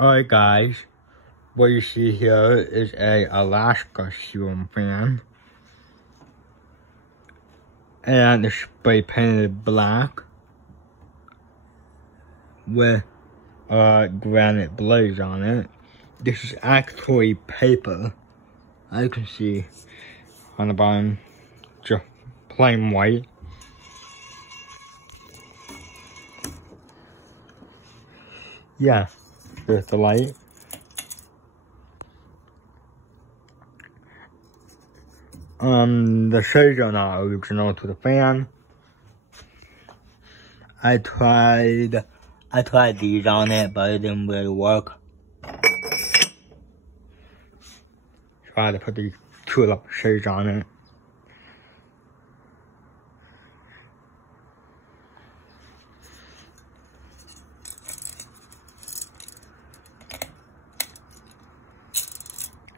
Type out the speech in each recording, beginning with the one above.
Alright guys, what you see here is a Alaska ceiling fan. And it's spray painted black with granite blaze on it. This is actually paper, as you can see on the bottom, just plain white. Yeah, there's the light. The shades are not original to the fan. I tried these on it, but it didn't really work. Tried to put these two shades on it.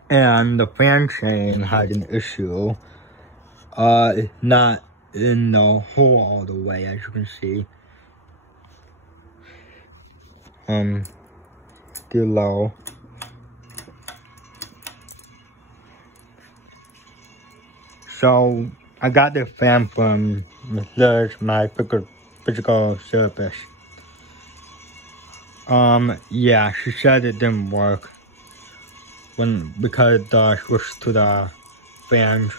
And the fan chain had an issue. It's not in the hole all the way, as you can see. Below. So, I got this fan from my physical therapist. Yeah, she said it didn't work. Because the switch to the fans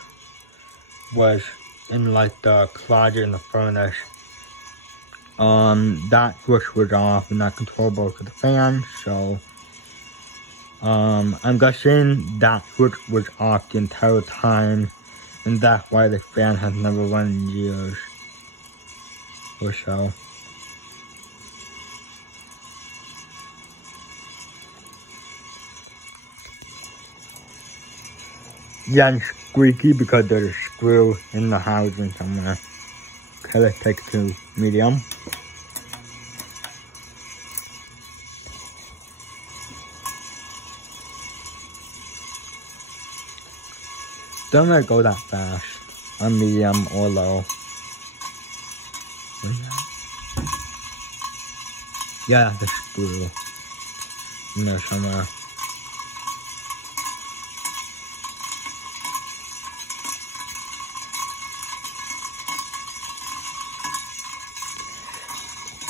was in like the closet in the furnace. That switch was off and not controllable to the fan, so I'm guessing that switch was off the entire time, and that's why the fan has never run in years or so. Yeah, and squeaky because there's a screw in the housing somewhere. Okay, let's take it to medium. Don't let it go that fast. On medium or low. Yeah, the screw in there somewhere.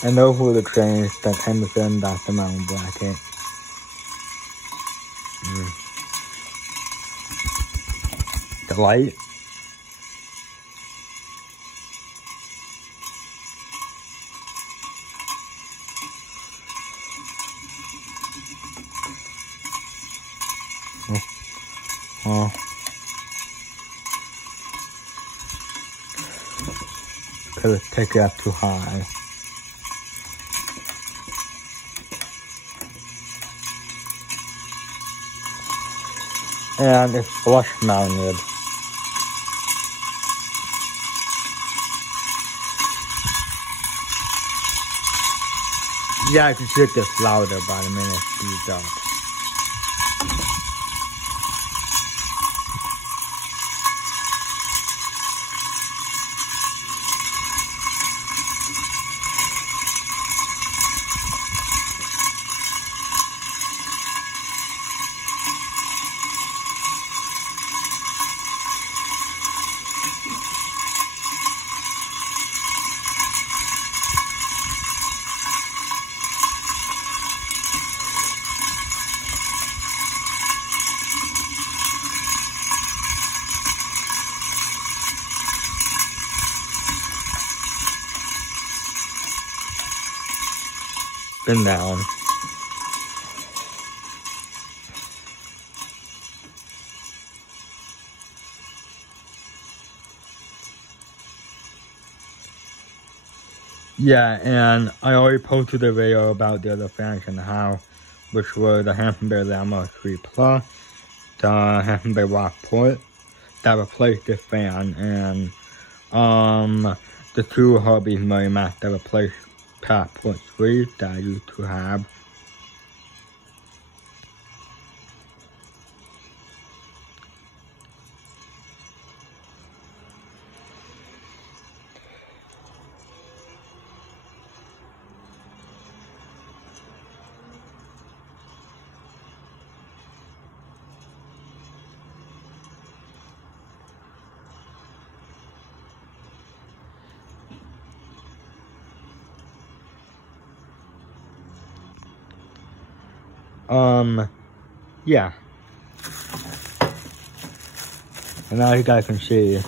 I know who the trains that came within that the mountain bracket. The light. Oh. Could take it up too high. And it's flush mounted. Yeah, I can see it gets louder by the minute it speeds up. Spin down. Yeah, and I already posted a video about the other fans in the house, which were the Hanson Bear Llama 3 Plus, the Hanson Bear Rockport, that replaced this fan, and the two Hobbies Murray Mac that replaced Passport 3 that I used to have. Yeah. And now you guys can see,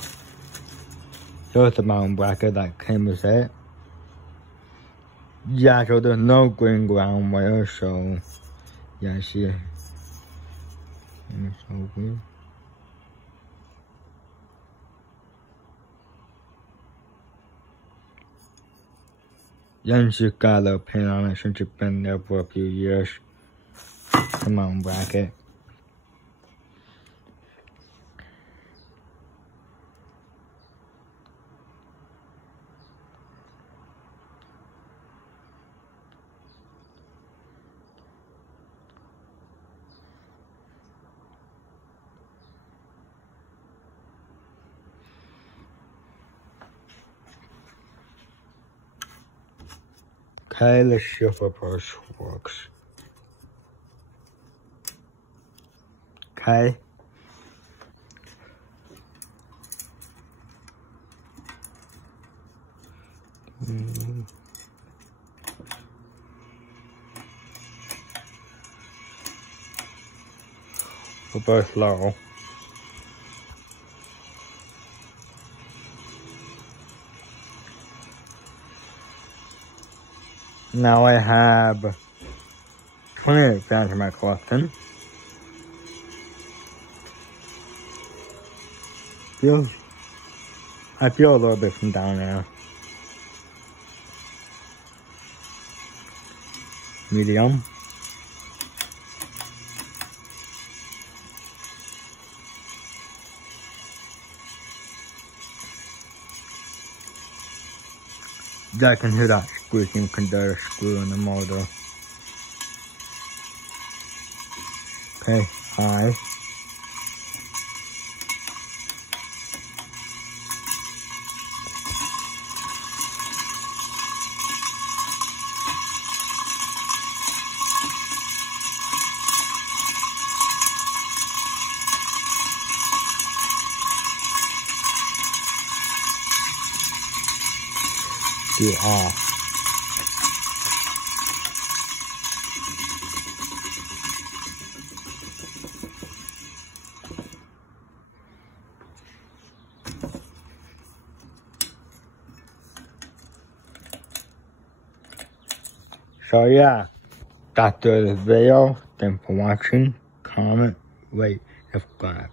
here's the mountain bracket that came with it. Yeah, so there's no green ground wire, so yeah, see it. And it's so green. Then she's got a pin on it since it's been there for a few years. The mountain bracket. Okay, let's see if our brush works. Okay. We're both low. Now I have 28 fans in my collection. I feel a little bit from down there. Medium. I can hear that squeaking because there's a screw in the motor. Okay, high. Do off. So yeah, that's the video. Thanks for watching. Comment, rate, subscribe.